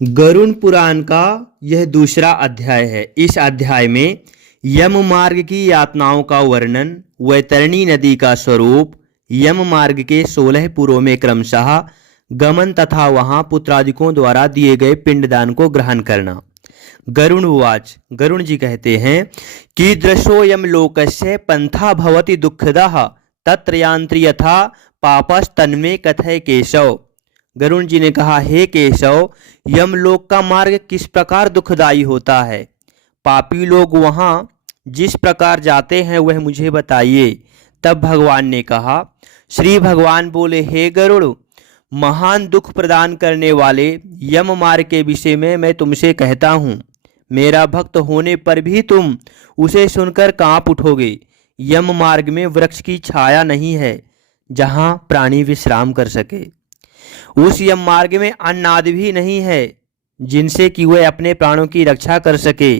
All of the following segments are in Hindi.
गरुड़ पुराण का यह दूसरा अध्याय है। इस अध्याय में यम मार्ग की यातनाओं का वर्णन, वैतरणी नदी का स्वरूप, यम मार्ग के 16 पुरों में क्रमशः गमन तथा वहां पुत्रादिकों द्वारा दिए गए पिंडदान को ग्रहण करना। गरुण उवाच, गरुण जी कहते हैं कि दृशोयम लोकस्य पंथा भवति दुःखदः तत्र यान्त्री यथा पापस्तन्मे कथय केशव। गरुण जी ने कहा, हे केशव, यमलोक का मार्ग किस प्रकार दुखदाई होता है? पापी लोग वहां जिस प्रकार जाते हैं वह मुझे बताइए। तब भगवान ने कहा, श्री भगवान बोले, हे गरुड़, महान दुख प्रदान करने वाले यम मार्ग के विषय में मैं तुमसे कहता हूँ। मेरा भक्त होने पर भी तुम उसे सुनकर कांप उठोगे। यम मार्ग में वृक्ष की छाया नहीं है जहाँ प्राणी विश्राम कर सके। उस यम मार्ग में अन्न आदि भी नहीं है जिनसे कि वह अपने प्राणों की रक्षा कर सके।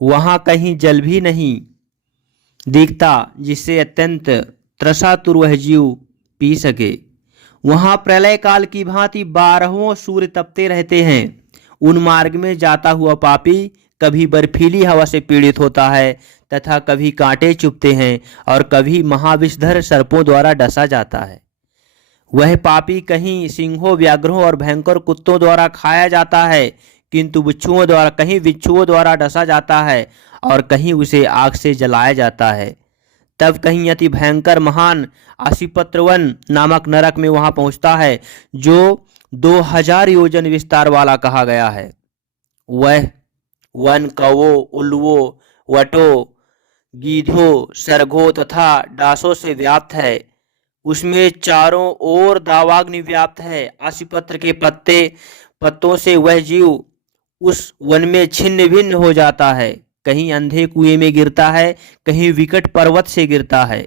वहाँ कहीं जल भी नहीं दिखता जिससे अत्यंत त्रसातुर वह जीव पी सके। वहाँ प्रलय काल की भांति 12 सूर्य तपते रहते हैं। उन मार्ग में जाता हुआ पापी कभी बर्फीली हवा से पीड़ित होता है तथा कभी कांटे चुभते हैं और कभी महाविषधर सर्पों द्वारा डसा जाता है। वह पापी कहीं सिंहों, व्याघ्रों और भयंकर कुत्तों द्वारा खाया जाता है, किंतु कहीं बिच्छुओं द्वारा डसा जाता है और कहीं उसे आग से जलाया जाता है। तब कहीं अति भयंकर महान आशीपत्रवन नामक नरक में वहां पहुंचता है, जो 2000 योजन विस्तार वाला कहा गया है। वह वन, कौवों, उल्लुओं, वटों, गीधों, सरगों तथा डासों से व्याप्त है। उसमें चारों ओर दावाग्नि व्याप्त है। आशीपत्र के पत्तों से वह जीव उस वन में छिन्न भिन्न हो जाता है। कहीं अंधे कुएं में गिरता है, कहीं विकट पर्वत से गिरता है,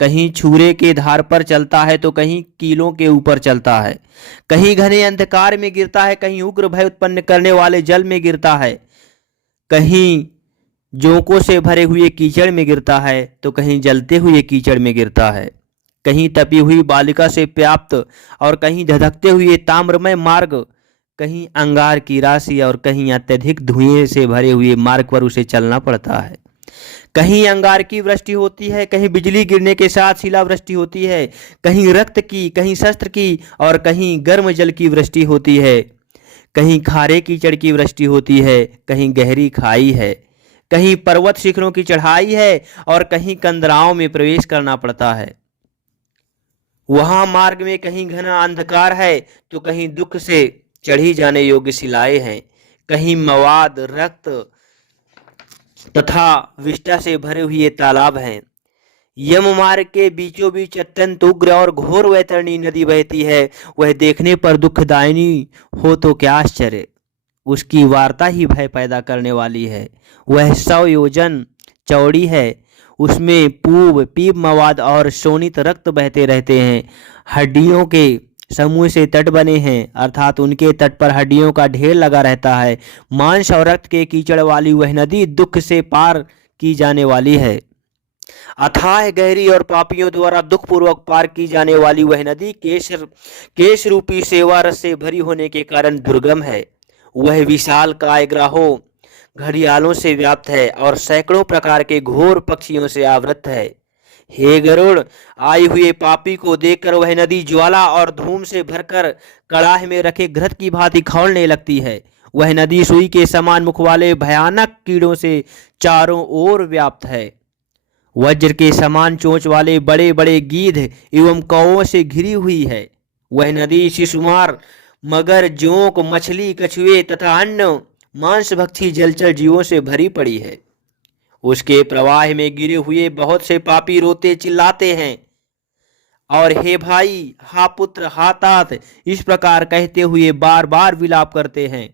कहीं छुरे के धार पर चलता है तो कहीं कीलों के ऊपर चलता है, कहीं घने अंधकार में गिरता है, कहीं उग्र भय उत्पन्न करने वाले जल में गिरता है, कहीं जोंकों से भरे हुए कीचड़ में गिरता है तो कहीं जलते हुए कीचड़ में गिरता है, कहीं तपी हुई बालिका से व्याप्त और कहीं धधकते हुए ताम्रमय मार्ग, कहीं अंगार की राशि और कहीं अत्यधिक धुएं से भरे हुए मार्ग पर उसे चलना पड़ता है। कहीं अंगार की वृष्टि होती है, कहीं बिजली गिरने के साथ शिलावृष्टि होती है, कहीं रक्त की, कहीं शस्त्र की और कहीं गर्म जल की वृष्टि होती है, कहीं खारे कीचड़ की वृष्टि होती है, कहीं गहरी खाई है, कहीं पर्वत शिखरों की चढ़ाई है और कहीं कंदराओं में प्रवेश करना पड़ता है। वहां मार्ग में कहीं घना अंधकार है तो कहीं दुख से चढ़ी जाने योग्य शिलाएं हैं, कहीं मवाद, रक्त तथा विष्ठा से भरे हुए तालाब हैं। यम मार्ग के बीचों बीच अत्यंत उग्र और घोर वैतरणी नदी बहती है। वह देखने पर दुखदायिनी हो तो क्या आश्चर्य, उसकी वार्ता ही भय पैदा करने वाली है। वह 100 योजन चौड़ी है। उसमें पूब, पीप, मवाद और शोणित रक्त बहते रहते हैं। हड्डियों के समूह से तट बने हैं, अर्थात उनके तट पर हड्डियों का ढेर लगा रहता है। मांस और रक्त के कीचड़ वाली वह नदी दुख से पार की जाने वाली है। अथाह गहरी और पापियों द्वारा दुखपूर्वक पार की जाने वाली वह नदी केश रूपी सेवा रस से भरी होने के कारण दुर्गम है। वह विशाल कायग्राहों, घड़ियालों से व्याप्त है और सैकड़ों प्रकार के घोर पक्षियों से आवृत है। हे गरुड़, आए हुए पापी को देखकर वह नदी ज्वाला और धूम से भरकर कड़ाह में रखे घृत की भांति खौलने लगती है। वह नदी सुई के समान मुख वाले भयानक कीड़ों से चारों ओर व्याप्त है। वज्र के समान चोंच वाले बड़े बड़े गीध एवं कौवों से घिरी हुई है। वह नदी शिशुमार, मगर, जोंक, मछली, कछुए तथा अन्य मांसभक्षी जलचर जीवों से भरी पड़ी है। उसके प्रवाह में गिरे हुए बहुत से पापी रोते चिल्लाते हैं और हे भाई, हा पुत्र, हा तात, इस प्रकार कहते हुए बार बार विलाप करते हैं।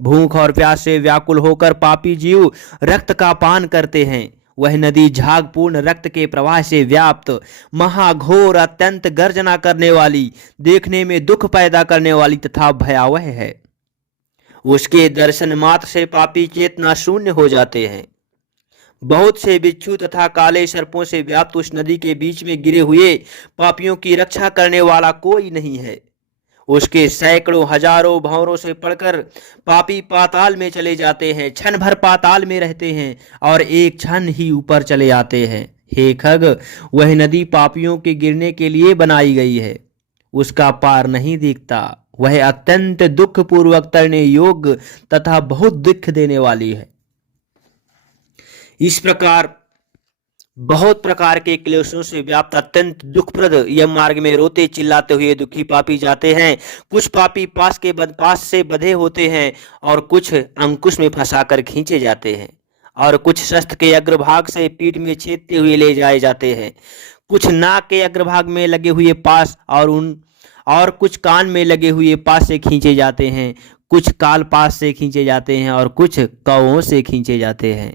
भूख और प्यास से व्याकुल होकर पापी जीव रक्त का पान करते हैं। वह नदी झागपूर्ण रक्त के प्रवाह से व्याप्त, महाघोर, अत्यंत गर्जना करने वाली, देखने में दुख पैदा करने वाली तथा भयावह है। उसके दर्शन मात्र से पापी चेतना शून्य हो जाते हैं। बहुत से बिच्छू तथा काले सर्पों से व्याप्त उस नदी के बीच में गिरे हुए पापियों की रक्षा करने वाला कोई नहीं है। उसके सैकड़ों हजारों भंवरों से पढ़कर पापी पाताल में चले जाते हैं, क्षण भर पाताल में रहते हैं और एक क्षण ही ऊपर चले आते हैं। हे खग, वह नदी पापियों के गिरने के लिए बनाई गई है, उसका पार नहीं दिखता। वह अत्यंत दुख पूर्वक तैरने योग्य तथा बहुत दुख देने वाली है। इस प्रकार बहुत प्रकार के क्लेशों से व्याप्त अत्यंत दुखप्रद यम मार्ग में रोते चिल्लाते हुए दुखी पापी जाते हैं। कुछ पापी पास से बंधे होते हैं और कुछ अंकुश में फंसाकर खींचे जाते हैं और कुछ शस्त्र के अग्रभाग से पीठ में छेदते हुए ले जाए जाते हैं। कुछ नाक के अग्रभाग में लगे हुए पास और कुछ कान में लगे हुए पास से खींचे जाते हैं। कुछ काल पास से खींचे जाते हैं और कुछ कौओं से खींचे जाते हैं।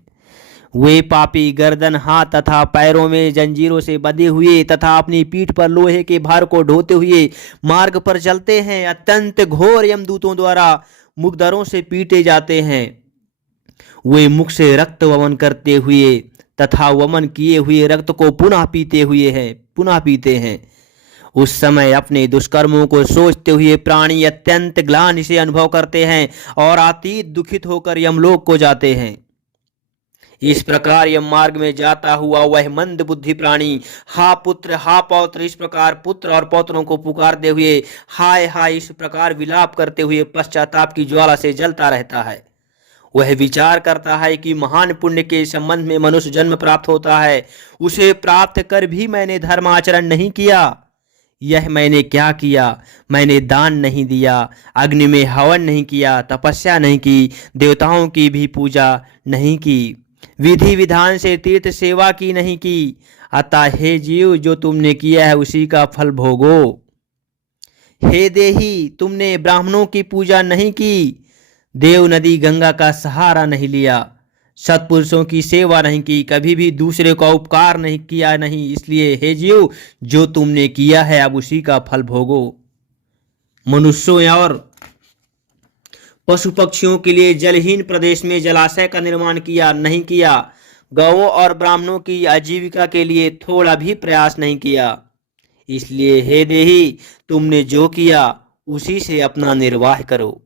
वे पापी गर्दन, हाथ तथा पैरों में जंजीरों से बंधे हुए तथा अपनी पीठ पर लोहे के भार को ढोते हुए मार्ग पर चलते हैं। अत्यंत घोर यमदूतों द्वारा मुखदरों से पीटे जाते हैं। वे मुख से रक्त वमन करते हुए तथा वमन किए हुए रक्त को पुनः पीते हैं। उस समय अपने दुष्कर्मों को सोचते हुए प्राणी अत्यंत ग्लानि से अनुभव करते हैं और अतीत दुखित होकर यमलोक को जाते हैं। इस प्रकार यम मार्ग में जाता हुआ वह मंद बुद्धि प्राणी हा पुत्र हा पौत्र इस प्रकार पुत्र और पौत्रों को पुकारते हुए हाय हाय इस प्रकार विलाप करते हुए पश्चाताप की ज्वाला से जलता रहता है। वह विचार करता है कि महान पुण्य के संबंध में मनुष्य जन्म प्राप्त होता है, उसे प्राप्त कर भी मैंने धर्म आचरण नहीं किया। यह मैंने क्या किया? मैंने दान नहीं दिया, अग्नि में हवन नहीं किया, तपस्या नहीं की, देवताओं की भी पूजा नहीं की, विधि विधान से तीर्थ सेवा की नहीं की। अतः हे जीव, जो तुमने किया है उसी का फल भोगो। हे देही, तुमने ब्राह्मणों की पूजा नहीं की, देव नदी गंगा का सहारा नहीं लिया, सत्पुरुषों की सेवा नहीं की, कभी भी दूसरे का उपकार नहीं किया नहीं। इसलिए हे जीव, जो तुमने किया है अब उसी का फल भोगो। मनुष्यों और पशु पक्षियों के लिए जलहीन प्रदेश में जलाशय का निर्माण किया नहीं किया, गौओं और ब्राह्मणों की आजीविका के लिए थोड़ा भी प्रयास नहीं किया। इसलिए हे देही, तुमने जो किया उसी से अपना निर्वाह करो।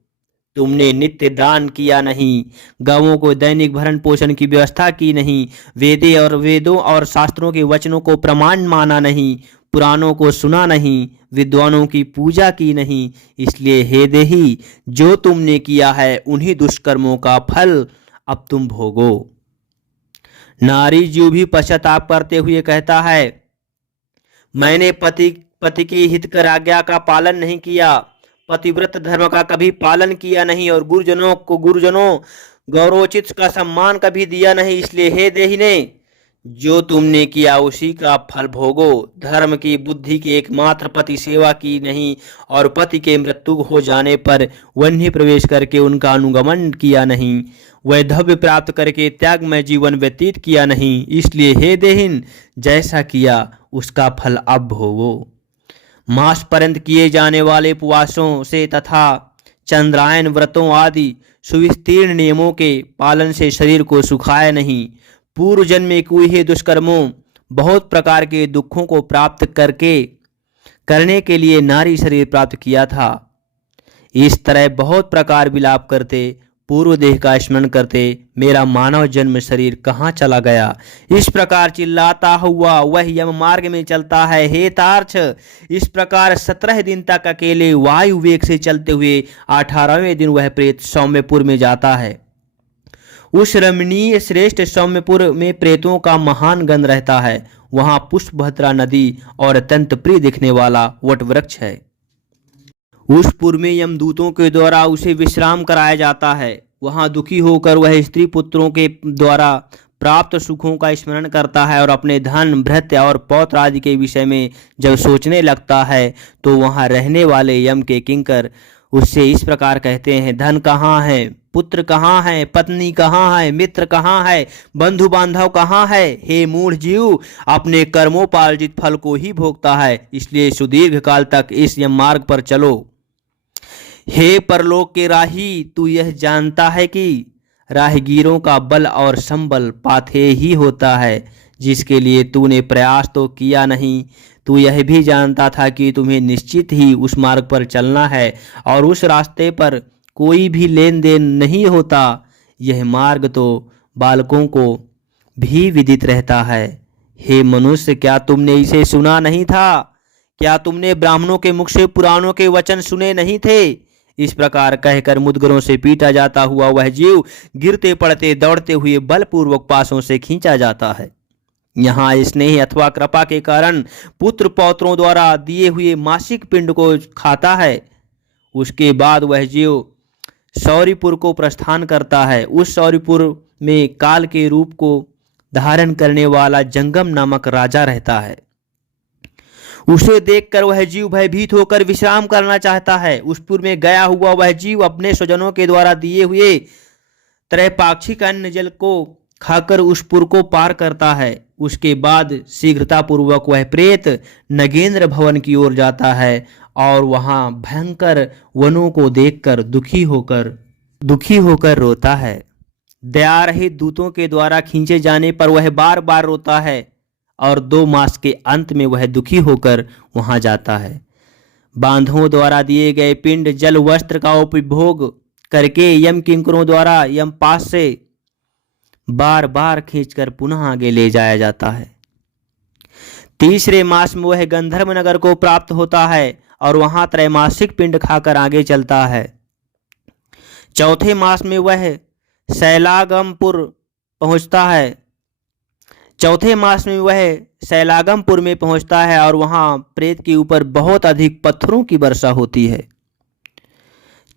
तुमने नित्य दान किया नहीं, गौओं को दैनिक भरण पोषण की व्यवस्था की नहीं, वेदों और शास्त्रों के वचनों को प्रमाण माना नहीं, पुराणों को सुना नहीं, विद्वानों की पूजा की नहीं। इसलिए हे देही, जो तुमने किया है उन्हीं दुष्कर्मों का फल अब तुम भोगो। नारी जीव भी पश्चाताप करते हुए कहता है, मैंने पति की हितकर आज्ञा का पालन नहीं किया, पतिव्रत धर्म का कभी पालन किया नहीं और गुरुजनों गौरवोचित का सम्मान कभी दिया नहीं। इसलिए हे देहिने, जो तुमने किया उसी का फल भोगो। धर्म की बुद्धि की एकमात्र पति सेवा की नहीं और पति के मृत्यु हो जाने पर वन्य प्रवेश करके उनका अनुगमन किया नहीं, वैधव्य प्राप्त करके त्याग में जीवन व्यतीत किया नहीं। इसलिए हे देहिन, जैसा किया उसका फल अब भोगो। मास पर्यंत किए जाने वाले उपवासों से तथा चंद्रायन व्रतों आदि सुविस्तीर्ण नियमों के पालन से शरीर को सुखाया नहीं। पूर्व जन्म में हुए दुष्कर्मों बहुत प्रकार के दुखों को प्राप्त करने के लिए नारी शरीर प्राप्त किया था। इस तरह बहुत प्रकार विलाप करते, पूर्व देह का स्मरण करते, मेरा मानव जन्म शरीर कहाँ चला गया, इस प्रकार चिल्लाता हुआ वह यम मार्ग में चलता है। हे तार्क्ष, इस प्रकार 17 दिन तक अकेले वायु वेग से चलते हुए 18वें दिन वह प्रेत सौम्यपुर में जाता है। उस रमणीय श्रेष्ठ सौम्यपुर में प्रेतों का महान गण रहता है। वहां पुष्पभद्रा नदी और अत्यंत प्रिय दिखने वाला वट वृक्ष है। उस पुर में यमदूतों के द्वारा उसे विश्राम कराया जाता है। वहां दुखी होकर वह स्त्री पुत्रों के द्वारा प्राप्त सुखों का स्मरण करता है और अपने धन, भृत्य और पौत्र आदि के विषय में जब सोचने लगता है तो वहां रहने वाले यम के किंकर उससे इस प्रकार कहते हैं, धन कहाँ है, पुत्र कहाँ है, पत्नी कहाँ है, मित्र कहाँ है, बंधु बांधव कहाँ है। हे मूढ़ जीव, अपने कर्मोपार्जित फल को ही भोगता है, इसलिए सुदीर्घ काल तक इस यम मार्ग पर चलो। हे परलोक के राही, तू यह जानता है कि राहगीरों का बल और संबल पाथे ही होता है, जिसके लिए तूने प्रयास तो किया नहीं। तू यह भी जानता था कि तुम्हें निश्चित ही उस मार्ग पर चलना है और उस रास्ते पर कोई भी लेन देन नहीं होता। यह मार्ग तो बालकों को भी विदित रहता है। हे मनुष्य, क्या तुमने इसे सुना नहीं था? क्या तुमने ब्राह्मणों के मुख से पुराणों के वचन सुने नहीं थे? इस प्रकार कहकर मुद्गरों से पीटा जाता हुआ वह जीव गिरते पड़ते दौड़ते हुए बलपूर्वक पासों से खींचा जाता है। यहाँ स्नेह अथवा कृपा के कारण पुत्र पौत्रों द्वारा दिए हुए मासिक पिंड को खाता है। उसके बाद वह जीव सौरीपुर को प्रस्थान करता है। उस सौरीपुर में काल के रूप को धारण करने वाला जंगम नामक राजा रहता है। उसे देखकर वह जीव भयभीत होकर विश्राम करना चाहता है। उस पुर में गया हुआ वह जीव अपने स्वजनों के द्वारा दिए हुए त्रैपाक्षिक अन्न जल को खाकर उस पुर को पार करता है। उसके बाद शीघ्रतापूर्वक वह प्रेत नगेंद्र भवन की ओर जाता है और वहां भयंकर वनों को देखकर दुखी होकर रोता है। दया रहित दूतों के द्वारा खींचे जाने पर वह बार बार रोता है और 2 मास के अंत में वह दुखी होकर वहां जाता है। बांधवों द्वारा दिए गए पिंड जल वस्त्र का उपभोग करके यम किंकरों द्वारा यम पास से बार बार खींचकर पुनः आगे ले जाया जाता है। 3रे मास में वह गंधर्व नगर को प्राप्त होता है और वहां त्रैमासिक पिंड खाकर आगे चलता है। 4थे मास में वह शैलागमपुर में पहुंचता है और वहां प्रेत के ऊपर बहुत अधिक पत्थरों की वर्षा होती है।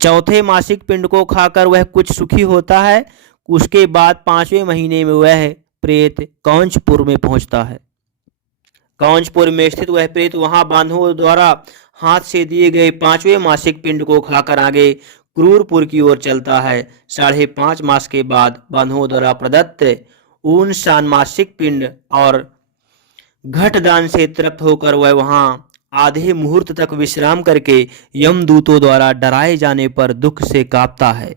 4थे मासिक पिंड को खाकर वह कुछ सुखी होता है। उसके बाद 5वें महीने में वह प्रेत कौंचपुर में पहुंचता है। कौंचपुर में स्थित वह प्रेत वहां बांधवों द्वारा हाथ से दिए गए 5वें मासिक पिंड को खाकर आगे क्रूरपुर की ओर चलता है। 5.5 मास के बाद बांधवों द्वारा प्रदत्त 59 मासिक पिंड और घटदान से तृप्त होकर वह वहां आधे मुहूर्त तक विश्राम करके यमदूतों द्वारा डराए जाने पर दुख से कांपता है।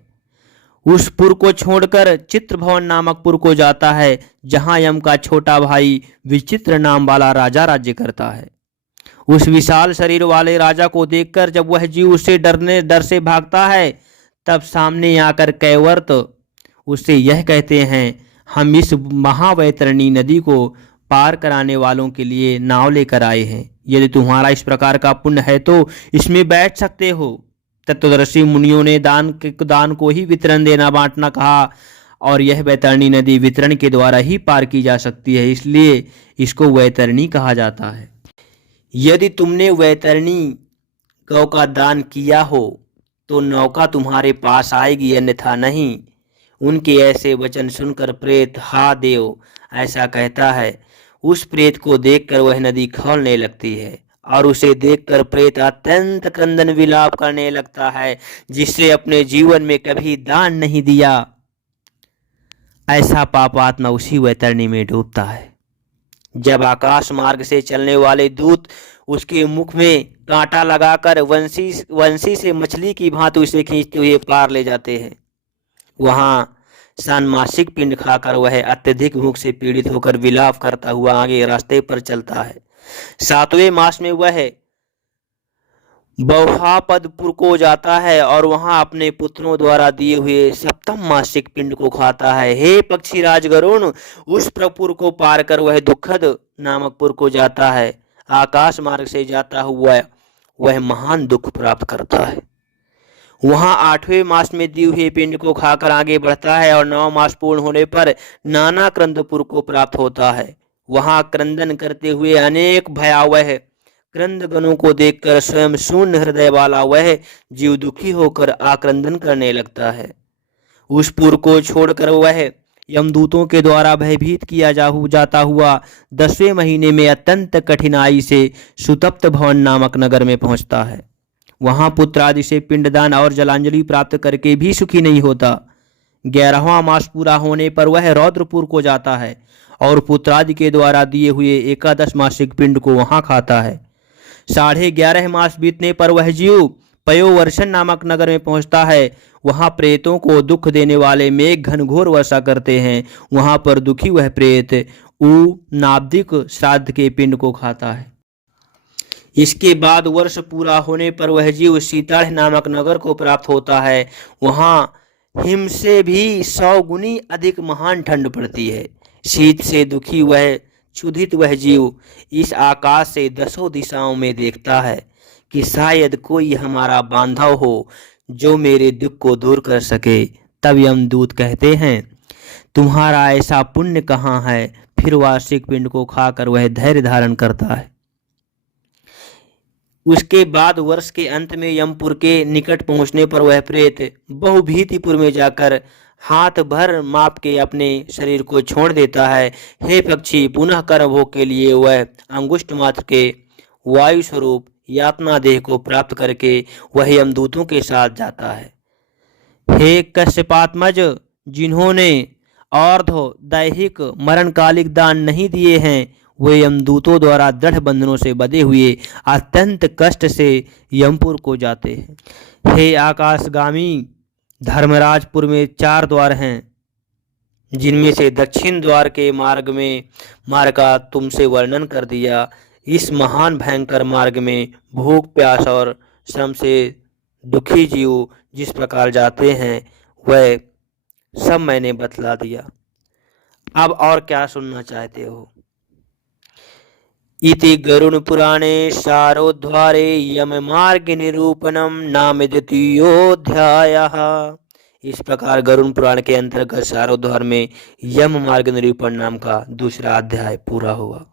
उस पुर को छोड़कर चित्रभवन नामक पुर को जाता है, जहां यम का छोटा भाई विचित्र नाम वाला राजा राज्य करता है। उस विशाल शरीर वाले राजा को देखकर जब वह जीव उससे डर से भागता है, तब सामने आकर कैवर्त उससे यह कहते हैं, हम इस महावैतरणी नदी को पार कराने वालों के लिए नाव लेकर आए हैं। यदि तुम्हारा इस प्रकार का पुण्य है तो इसमें बैठ सकते हो। तत्वदर्शी मुनियों ने दान को ही वितरण देना बांटना कहा और यह वैतरणी नदी वितरण के द्वारा ही पार की जा सकती है, इसलिए इसको वैतरणी कहा जाता है। यदि तुमने वैतरणी गौ का दान किया हो तो नौका तुम्हारे पास आएगी, अन्यथा नहीं। उनके ऐसे वचन सुनकर प्रेत हा देव ऐसा कहता है। उस प्रेत को देखकर वह नदी खौलने लगती है और उसे देखकर प्रेत अत्यंत क्रंदन विलाप करने लगता है, जिससे अपने जीवन में कभी दान नहीं दिया ऐसा पापात्मा उसी वैतरणी में डूबता है। जब आकाश मार्ग से चलने वाले दूत उसके मुख में कांटा लगाकर वंशी से मछली की भांति उसे खींचते हुए पार ले जाते हैं, वहां षाण्मासिक पिंड खाकर वह अत्यधिक भूख से पीड़ित होकर विलाप करता हुआ आगे रास्ते पर चलता है। 7वें मास में वह बौहापदपुर को जाता है और वहां अपने पुत्रों द्वारा दिए हुए 7म मासिक पिंड को खाता है। हे पक्षीराज गरुण, उस प्रपुर को पार कर वह दुखद नामक पुर को जाता है। आकाश मार्ग से जाता हुआ वह महान दुख प्राप्त करता है। वहां 8वें मास में दिए हुए पिंड को खाकर आगे बढ़ता है और 9 मास पूर्ण होने पर नाना क्रंदपुर को प्राप्त होता है। वहां क्रंदन करते हुए अनेक भयावह क्रंदगणों को देखकर स्वयं शून्य हृदय वाला वह जीव दुखी होकर आक्रंदन करने लगता है। उस पुर को छोड़कर वह यमदूतों के द्वारा भयभीत किया जाता हुआ 10वें महीने में अत्यंत कठिनाई से सुतप्त भवन नामक नगर में पहुंचता है। वहां पुत्र आदि से पिंडदान और जलांजलि प्राप्त करके भी सुखी नहीं होता। 11वां मास पूरा होने पर वह रौद्रपुर को जाता है और पुत्रादि के द्वारा दिए हुए 11 मासिक पिंड को वहां खाता है। 11.5 मास बीतने पर वह जीव पयोवर्षण नामक नगर में पहुंचता है। वहां प्रेतों को दुख देने वाले मेघ घनघोर वर्षा करते हैं। वहां पर दुखी वह प्रेत नाब्दिक श्राद्ध के पिंड को खाता है। इसके बाद वर्ष पूरा होने पर वह जीव सीताढ़ नामक नगर को प्राप्त होता है। वहाँ हिम से भी 100 गुनी अधिक महान ठंड पड़ती है। शीत से दुखी वह क्षुधित वह जीव इस आकाश से 10 दिशाओं में देखता है कि शायद कोई हमारा बांधव हो जो मेरे दुख को दूर कर सके। तब यमदूत कहते हैं, तुम्हारा ऐसा पुण्य कहाँ है? फिर वार्षिक पिंड को खाकर वह धैर्य धारण करता है। उसके बाद वर्ष के अंत में यमपुर के निकट पहुंचने पर वह प्रेत बहुभीतिपुर में जाकर हाथ भर माप के अपने शरीर को छोड़ देता है। हे पक्षी, पुनः कर्मभोग के लिए वह अंगुष्ठ मात्र के वायु स्वरूप यातना देह को प्राप्त करके वह यमदूतों के साथ जाता है। हे कश्यपात्मज, जिन्होंने अर्ध दैहिक मरणकालिक दान नहीं दिए हैं, वे यमदूतों द्वारा दृढ़ बंधनों से बंधे हुए अत्यंत कष्ट से यमपुर को जाते हैं। हे आकाशगामी धर्मराजपुर में 4 द्वार हैं, जिनमें से दक्षिण द्वार के मार्ग का तुमसे वर्णन कर दिया। इस महान भयंकर मार्ग में भूख, प्यास और श्रम से दुखी जीव जिस प्रकार जाते हैं वह सब मैंने बतला दिया। अब और क्या सुनना चाहते हो? इति गरुड़ पुराणे शारोद्वारे यम मार्ग निरूपणम नाम द्वितीयोऽध्यायः। इस प्रकार गरुड़ पुराण के अंतर्गत शारोद्वार में यम मार्ग निरूपण नाम का दूसरा अध्याय पूरा हुआ।